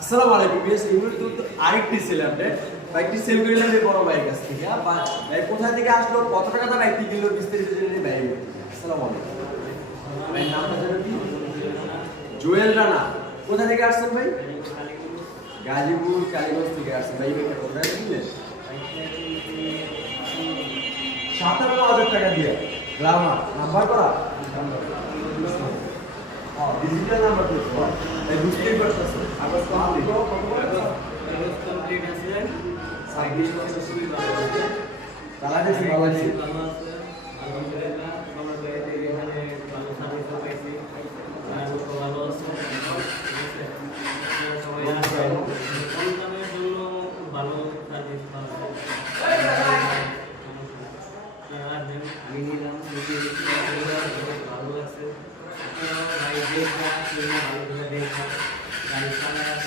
আসসালামু আলাইকুম BS unit তো আরেকটি সেল আপডেট বাইকটি সেল করলাম এই বড় বাইক কাছ থেকে ভাই কোথা থেকে আসলো কত টাকা দাম বাইকটি কিনলো বিস্তারিত জেনে ভাই আসসালামু আলাইকুম ভাই নামটা জানেন কি জুয়েল রানা কোথা থেকে আসছেন ভাই গাজীপুর কালীগঞ্জ থেকে আসছেন ভাই বাইকটা কোথায় কিনলেন ৫৭,০০০ টাকা দিয়ে গ্রামার নাম্বার করা ডিজিটাল নাম্বার তো এই বুঝতেই পারতেছেন আবার কমপ্লিট আছে ২৬ বছর সুবিধা আছে তাহলে ভালো আছে